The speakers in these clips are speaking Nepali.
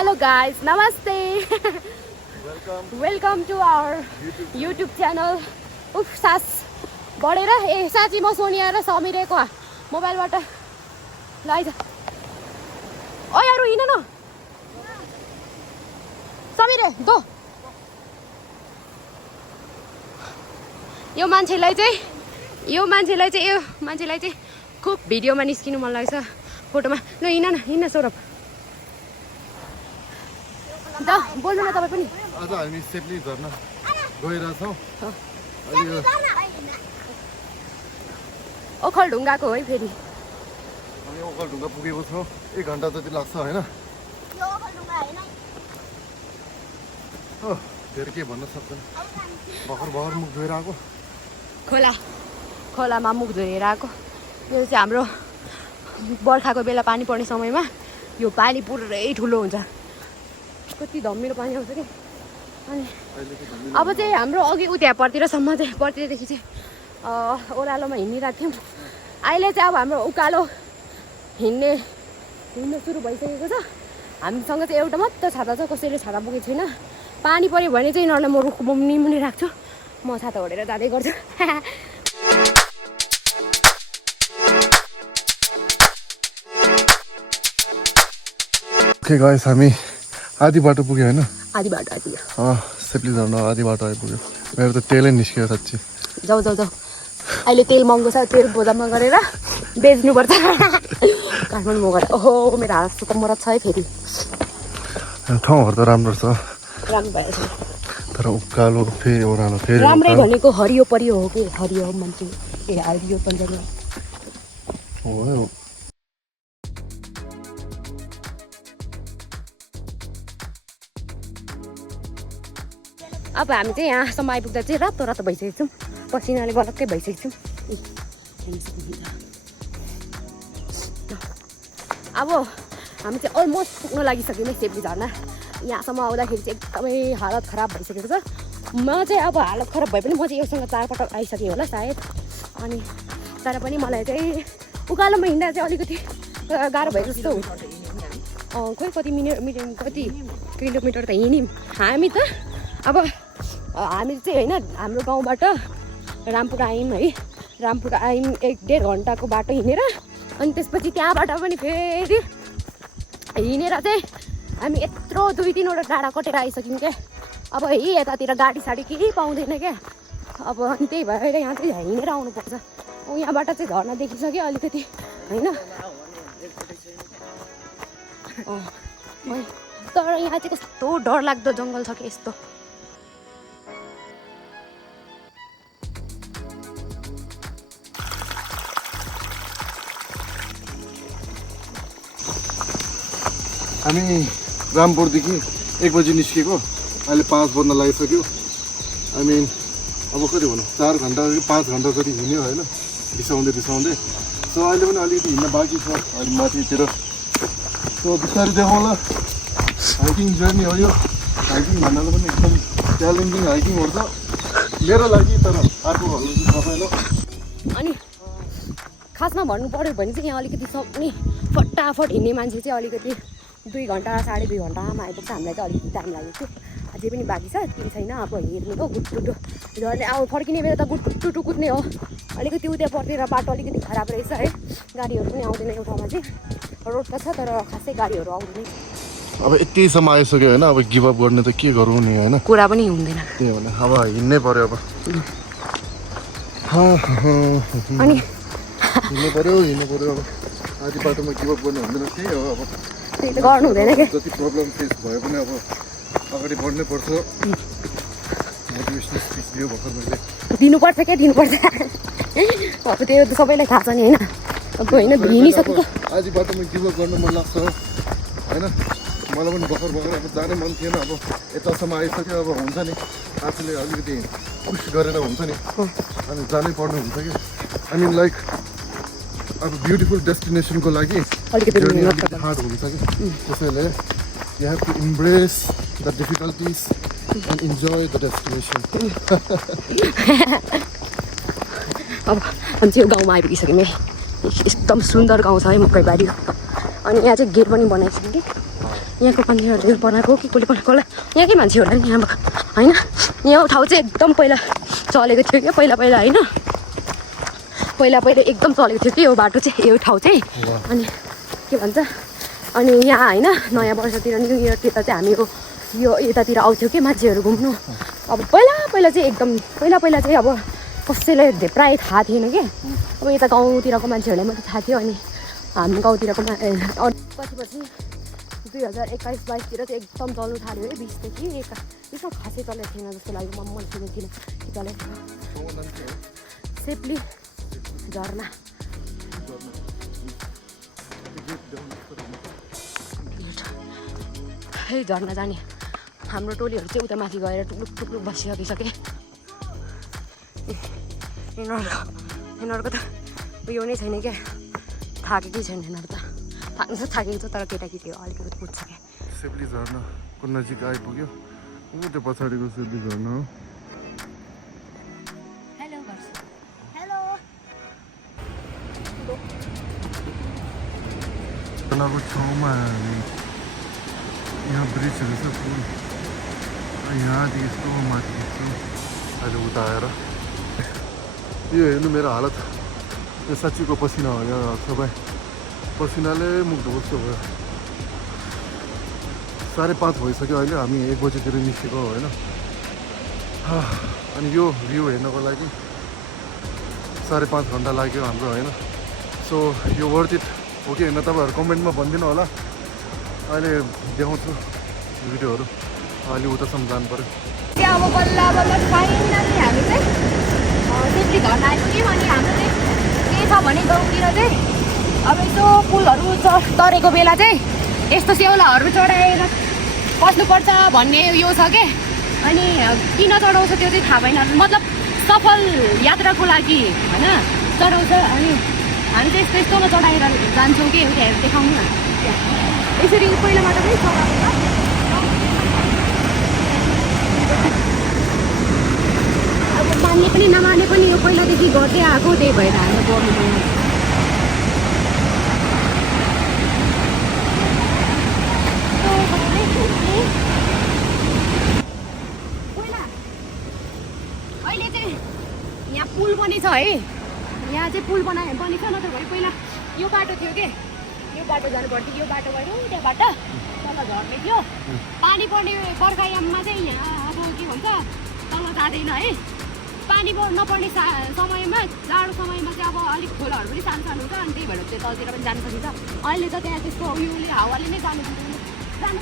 Hello guys, namaste. Welcome to our YouTube channel. उफ सास बढेर साँच्ची म सोनिया र समीरेको मोबाइलबाट लाइज ओइ अरु हिँड न समीरे दो यो मान्छेलाई चाहिँ खुब भिडियोमा निस्किनु मन लाग्छ फोटोमा ल हिँड्न सौरभ द बोल्नु न तपाईँ पनि आज हामी सेप्ली झर्ना गइरहेछौँ ओखलढुङ्गाको है फेरि हामी ओखलढुङ्गा पुगेको छौँ 1 घन्टा जति लाग्छ होइन धेरै के भन्न सक्दैन भर्खर मुख धोएर आएको खोलामा मुख धोएर आएको यो चाहिँ हाम्रो बर्खाको बेला पानी पर्ने समयमा यो पानी पुरै ठुलो हुन्छ कति धमिलो पानी आउँछ कि अनि अब चाहिँ हाम्रो अघि उता पर्तिरदेखि चाहिँ ओह्रालोमा हिँडिरहेको थियौँ अहिले चाहिँ अब हाम्रो उकालो हिँड्न सुरु भइसकेको छ हामीसँग चाहिँ एउटा मात्र छाता छ कसैले छाता बोकेको छैन पानी पऱ्यो भने चाहिँ यिनीहरूलाई म रुखको मुनि राख्छु म छाता ओढेर जाँदै गर्छु ओके गाइस हामी आधी बाटो पुग्यो होइन आधी बाटो सेप्ली झर्न आधी बाटो आइपुग्यो मेरो त तेलै निस्क्यो साँच्ची जाऊ अहिले तेल महँगो छ तेल बोजामा गरेर बेच्नुपर्छ काठमाडौँ गएर ओहो मेरो हात त मरत छ है फेरि ठाउँहरू त राम्रो छ राम्रो भएछ तर उकालो फेरि ओह्रालो फेरि राम्रै भनेको हरियो परियो हो कि हरियो मान्छे ए हरियो पञ्चायत हो अब हामी चाहिँ यहाँसम्म आइपुग्दा चाहिँ रातो भइसकेको छौँ पसिनाले बलक्कै भइसकेको छौँ अब हामी चाहिँ अलमोस्ट पुग्न लागिसक्यौँ है सेप्ली झर्ना यहाँसम्म आउँदाखेरि चाहिँ एकदमै हालत खराब भइसकेको छ म चाहिँ अब हालत खराब भए पनि म चाहिँ योसँग 4 पटक आइसकेँ होला सायद अनि तर पनि मलाई चाहिँ उकालोमा हिँड्दा चाहिँ अलिकति गाह्रो भएको जस्तो खोइ कति किलोमिटर त हिँड्यौँ हामी त अब हामी चाहिँ होइन हाम्रो गाउँबाट रामपुर आयौँ है रामपुर आयौँ 1-1.5 घन्टाको बाटो हिँडेर अनि त्यसपछि त्यहाँबाट पनि फेरि हिँडेर चाहिँ हामी यत्रो 2-3वटा डाँडा कटेर आइसक्यौँ क्या अब यतातिर गाडी साडी केही पाउँदैन क्या अब अनि त्यही भएर यहाँ चाहिँ हिँडेर आउनुपर्छ यहाँबाट चाहिँ झर्ना देखिसक्यो अलिकति होइन तर यहाँ चाहिँ कस्तो डरलाग्दो जङ्गल छ कि यस्तो हामी रामपुरदेखि 1 बजी निस्केको अहिले 5 बज्न लागिसक्यो अब कति भनौँ 4 घन्टा 5 घन्टा जति हिँड्यो होइन रिसाउँदै सो अहिले पनि अलिकति हिँड्न बाँकी छ अहिले माथितिर सो बिस्तारै देखाउँला हाइकिङ जर्नी हो यो हाइकिङ भन्नाले पनि एकदम च्यालेन्जिङ हाइकिङहरू छ मेरो लागि तर अर्कोहरू तपाईँलाई अनि खासमा भन्नु पऱ्यो भने चाहिँ यहाँ अलिकति सक्ने फटाफट हिँड्ने मान्छे चाहिँ अलिकति 2 घन्टा 2.5 घन्टामा आइपुग्छ हामीलाई चाहिँ अलिकति टाइम लागेको थियो अझै पनि बाँकी छ केही छैन अब हेर्नु हो गुटुटु झर्ने अब फर्किने बेला त गुटुटु कुद्ने हो अलिकति उता पर्तिर बाटो अलिकति खराब रहेछ है गाडीहरू पनि आउँदैन यो ठाउँमा चाहिँ रोड त छ तर खासै गाडीहरू आउँदैन अब यतिसम्म आइसक्यो होइन अब गिभअप गर्ने त के गरौँ नि होइन कुरा पनि हुँदैन त्यही भने अब हिँड्नै पर्यो अब अनि हिँड्नु पर्यो अब आधी बाटोमा गिभअप गर्नु हुँदैन त्यही हो अब त्यही त गर्नु हुँदैन क्या जति प्रब्लम फेस भए पनि अब अगाडि बढ्नै पर्छ मोटिभेसनल स्पिच दियो भर्खर मैले दिनुपर्छ अब त्यो सबैलाई थाहा छ नि होइन अब होइन हिँडिसकेको आधी बाटोमा गिभअप गर्नु मन लाग्छ होइन मलाई पनि भर्खर अब जानै मन थिएन अब यतासम्म आइसक्यो अब हुन्छ नि आफूले अलिकति पुस गरेर हुन्छ नि अनि जानै पर्ने हुन्छ कि लाइक अब ब्युटिफुल डेस्टिनेसनको लागि जर्नी अलिकति हार्ड हुन्छ कि त्यसैले you have to embrace the difficulties and enjoy the destination अब हामी चाहिँ यो गाउँमा आइपुगिसक्यौँ है एकदम सुन्दर गाउँ छ है मकैबारी अनि यहाँ चाहिँ गेट पनि बनाइसक्यो कि यहाँको मान्छेहरूले बनाएको कि कसले बनाएको होला यहाँकै मान्छे होला नि यहाँ होइन यहाँ ठाउँ चाहिँ एकदम पहिला चलेको थियो क्या पहिला होइन पहिला एकदम चलेको थियो कि यो बाटो चाहिँ यो ठाउँ चाहिँ अनि के भन्छ अनि यहाँ होइन नयाँ वर्षतिर न्यु इयरतिर चाहिँ हामी यो यतातिर आउँथ्यो कि मान्छेहरू घुम्नु अब पहिला चाहिँ एकदम पहिला चाहिँ अब कसैलाई प्रायः थाहा थिएन कि अब यता गाउँतिरको मान्छेहरूलाई मात्रै थाहा थियो अनि हामी गाउँतिरको पछि 2021-22तिर चाहिँ एकदम चल्नु थाल्यो है 20देखि यसमा खासै चलेको थिएन जस्तो लाग्यो म सुनेको थिइनँ कि चलेको सेफ्ली झर्ना है झर्ना जाने हाम्रो टोलीहरू चाहिँ उता माथि गएर टुक्लुक बसिसके यिनीहरूको त उयो नै छैन क्या थाकेकै छैन यिनीहरू त थाकेको छ तर केटाकेटी अलिकति पुग्छ क्या सेफ्ली झर्नाको नजिक आइपुग्यो ऊ त्यो पछाडिको सेफ्ली झर्ना हो झर्नाको छेउमा यहाँ ब्रिजहरू छ फुल यहाँदेखि यस्तो माथि देख्छु अहिले उता आएर यो हेर्नु मेरो हालत यो साँच्चीको पसिना हो यहाँ सबै पसिनाले मुख ढोक्छ भयो 5:30 भइसक्यो अहिले हामी 1 बजीतिर निस्केको होइन अनि यो भ्यू हेर्नको लागि 5.5 घन्टा लाग्यो हाम्रो होइन सो यो वर्थ इट हो कि होइन तपाईँहरू कमेन्टमा भनिदिनु होला अहिले देखाउँछु भिडियोहरू अहिले उतासम्म जानु पऱ्यो अब बल्ल फाइनली हामी चाहिँ सेफ्ली झर्ना आइपुग्यौँ अनि हाम्रो चाहिँ के छ भने गाउँतिर चाहिँ अब यसो पुलहरू तरेको बेला चाहिँ यस्तो सेउलाहरू चढाएर बस्नुपर्छ भन्ने यो छ के अनि किन चढाउँछ त्यो चाहिँ थाहा भएन मतलब सफल यात्राको लागि होइन चढाउँछ अनि हामी चाहिँ यस्तोमा चढाएर जान्छौँ कि एउटा हेरेर देखाउनु न यसरी पहिला मात्र पनि चढाएको अब मान्ने पनि नमान्ने पनि यो पहिलादेखि गर्दै आएको त्यही भएर हाम्रो गर्नु पर्ने अहिले चाहिँ यहाँ पुल पनि छ है यहाँ चाहिँ पुल बनेको छ न त भाइ पहिला यो बाटो थियो कि यो बाटो जानु पर्थ्यो यो बाटो गयो त्यहाँबाट तल झर्ने थियो पानी पर्ने बर्खायाममा चाहिँ यहाँ अब के भन्छ तल जाँदैन है पानी नपर्ने समयमा जाडो समयमा चाहिँ अब अलिक खोलाहरू पनि सानो सानो हुन्छ अनि त्यही भएर चाहिँ तलतिर पनि जानु सकिन्छ अहिले त त्यहाँ त्यस्तो उयोले हावाले नै जानु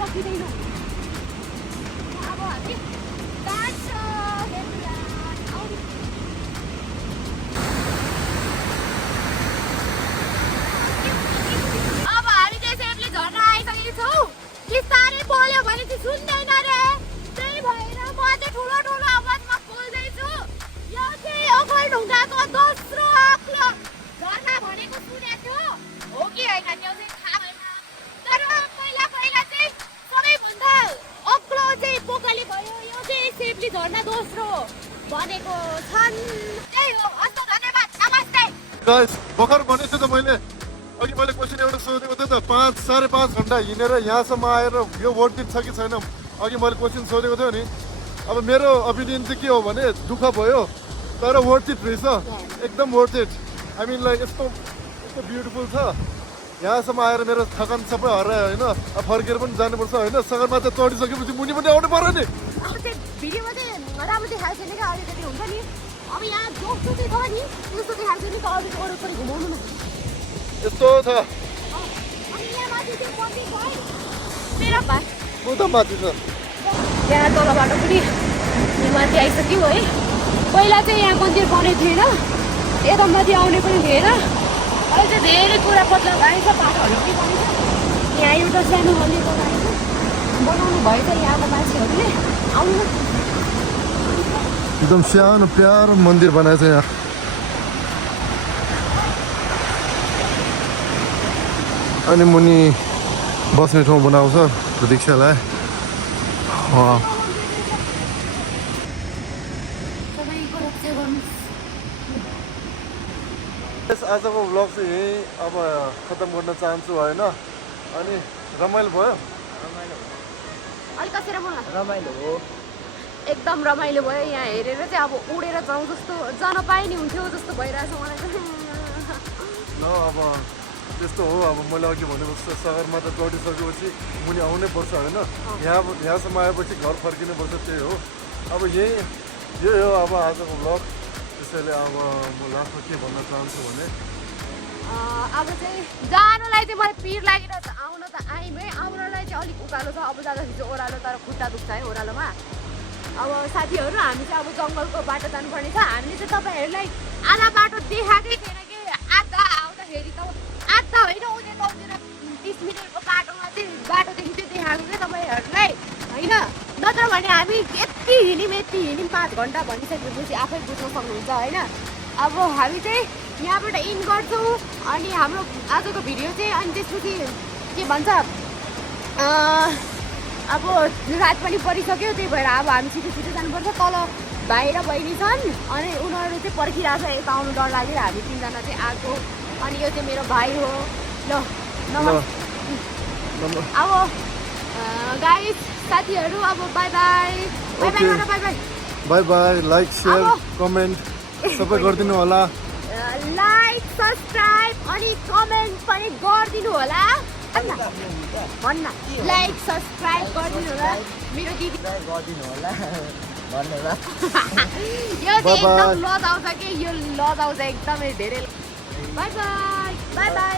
सकिँदैन अब हामी बिस्तारै बोल्यो भने चाहिँ सुन्दैन रे त्यही भएर म चाहिँ ठुलो आवाजमा बोल्दैछु यो चाहिँ ओखलढुङ्गाको दोस्रो अग्लो झर्ना भनेको सुनेको थियो हो कि होइन त्यो चाहिँ थाहा भएन तर पहिला चाहिँ सबैभन्दा अग्लो चाहिँ पोखली भयो यो चाहिँ सेफ्ली झर्ना दोस्रो भनेको छन् त्यही हो हस् धन्यवाद नमस्ते गाइस भर्खर भनेको त मैले अघि मैले क्वेसन एउटा सोधेको थिएँ त 5-5.5 घन्टा हिँडेर यहाँसम्म आएर यो वर्थ इट छ कि छैन अघि मैले क्वेसन सोधेको थियो नि अब मेरो ओपिनियन चाहिँ के हो भने दुःख भयो तर वर्थ इट रहेछ एकदम worth it I mean like यस्तो ब्युटिफुल छ यहाँसम्म आएर मेरो थकान सबै हरायो होइन अब फर्केर पनि जानुपर्छ होइन सगरमाथा चढिसकेपछि मुनि पनि आउनु पर्यो नि भिडियोमा चाहिँ राम्रो देखाएको छैन क्या अलिकति हुन्छ नि अब यहाँ जस्तो चाहिँ छ नि त्यस्तो देखाएको छैन त अलिक वरिपरि घुमाउनु न यस्तो छ माथि छ यहाँ तलबाट पनि माथि आइसक्यौँ है पहिला चाहिँ यहाँ मन्दिर बनेको थिएन यता माथि आउने पनि थिएन अहिले चाहिँ धेरै कुरा पत्ला भएछ बाटोहरू पनि बनेछ यहाँ एउटा सानो मन्दिर बनाउनु भएछ यहाँको मान्छेहरूले आउनु एकदम सानो प्यारो मन्दिर बनाएछ यहाँ अनि मुनि बस्ने ठाउँ बनाउँछ प्रतीक्षालाई आजको भ्लग चाहिँ यहीँ अब खत्तम गर्न चाहन्छु होइन अनि रमाइलो भयो अलिक कसेर बोल्न रमाइलो हो एकदम रमाइलो भयो यहाँ हेरेर चाहिँ अब उडेर जाउँ जस्तो जान पाए नि हुन्थ्यो जस्तो भइरहेछ मलाई चाहिँ ल अब त्यस्तो हो अब मैले अघि भनेको जस्तो सहरमा त चढिसकेपछि मुनि आउनै पर्छ होइन यहाँसम्म आएपछि घर फर्किनु पर्छ त्यही हो अब यही हो अब आजको ब्लग त्यसैले अब म लास्टमा के भन्न चाहन्छु भने अब चाहिँ जानुलाई चाहिँ मलाई पिर लागिरहेछ आउन त आइम है आउनलाई चाहिँ अलिक उकालो छ अब जाँदाखेरि चाहिँ ओह्रालो तर खुट्टा दुख्छ है ओह्रालोमा अब साथीहरू हामी चाहिँ अब जङ्गलको बाटो जानुपर्ने छ हामीले चाहिँ तपाईँहरूलाई आधा बाटो देखाएकै थिएन कि आधा आउँदाखेरि त आधा होइन उतिर 30 मिनटको बाटोमा चाहिँ बाटोदेखि चाहिँ देखाएको क्या तपाईँहरूलाई होइन नत्र भने हामी यति हिँड्यौँ 5 घन्टा भनिसकेपछि आफै बुझ्न सक्नुहुन्छ होइन अब हामी चाहिँ यहाँबाट इन गर्छौँ अनि हाम्रो आजको भिडियो चाहिँ अनि त्यसपछि के भन्छ अब रात पनि परिसक्यो त्यही भएर अब हामी छिटो जानुपर्छ तल भाइ र बहिनी छन् अनि उनीहरू चाहिँ पर्खिरहेको छ यता आउनु डर लागेर हामी 3जना चाहिँ आएको अनि यो चाहिँ मेरो भाइ हो ल अब गाइस साथीहरू अब by by by by like share comment सबै गरिदिनु होला लाइक सब्सक्राइब अनि कमेन्ट पनि गरिदिनु होला भन्न लाइक सब्सक्राइब गरिदिनु होला मेरो दिदी गरिदिनु होला भन्नु होला यो चाहिँ एकदम लज आउँछ कि यो लज आउँछ एकदमै धेरै बाई बाई